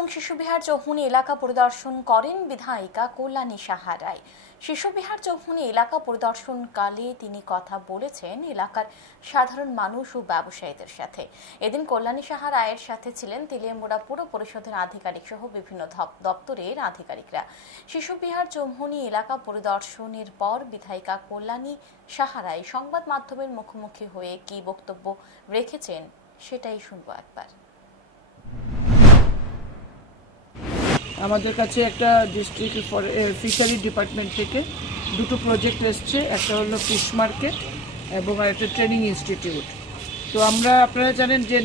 এবং শিশুবিহার চৌমুহনী এলাকা পরিদর্শন করেন বিধায়িকা কল্যাণী সাহা রায়। শিশুবিহার চৌমুহনী এলাকা পরিদর্শনকালে তিনি কথা বলেছেন এলাকার সাধারণ মানুষ ও ব্যবসায়ীদের সাথে। এদিন কল্যাণী সাহা রায়ের সাথে ছিলেন তেলিয়ামুড়া পুর পরিষদের আধিকারিক সহ বিভিন্ন দপ্তরের আধিকারিকরা। শিশুবিহার চৌমুহনী এলাকা পরিদর্শনের পর বিধায়িকা কল্যাণী সাহা রায় সংবাদ মাধ্যমের মুখোমুখি হয়ে কি বক্তব্য রেখেছেন সেটাই শুনবো একবার। আমাদের কাছে একটা ডিস্ট্রিক্ট ফিশারি ডিপার্টমেন্ট থেকে দুটো প্রজেক্ট এসছে, একটা হলো ফিশ মার্কেট এবং একটা ট্রেনিং ইনস্টিটিউট। তো আপনারা জানেন যে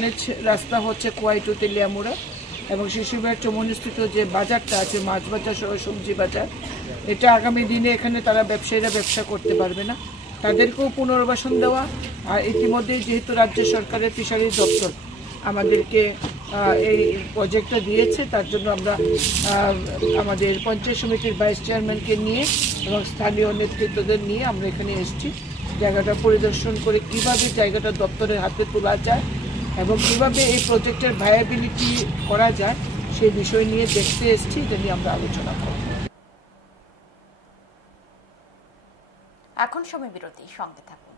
NH রাস্তা হচ্ছে কোয়াই টু তেলিয়ামুড়া এবং শিশুবিহার চৌমুহনীস্থিত যে বাজারটা আছে, মাছ বাজার সহ সবজি বাজার, এটা আগামী দিনে এখানে তারা ব্যবসায়ীরা ব্যবসা করতে পারবে না, তাদেরকেও পুনর্বাসন দেওয়া। আর ইতিমধ্যেই যেহেতু রাজ্য সরকারের ফিশারি দপ্তর আমাদেরকে এই প্রজেক্টটা দিয়েছে, তার জন্য আমরা আমাদের পঞ্চায়েত সমিতির ভাইস চেয়ারম্যানকে নিয়ে এবং স্থানীয় নেতৃত্বদের নিয়ে আমরা এখানে এসেছি জায়গাটা পরিদর্শন করে কীভাবে জায়গাটা দপ্তরের হাতে তোলা যায় এবং কীভাবে এই প্রজেক্টের ভায়াবিলিটি করা যায় সেই বিষয় নিয়ে দেখতে এসেছি, এটা নিয়ে আমরা আলোচনা করব। এখন সময় বিরতি, সঙ্গে থাকুন।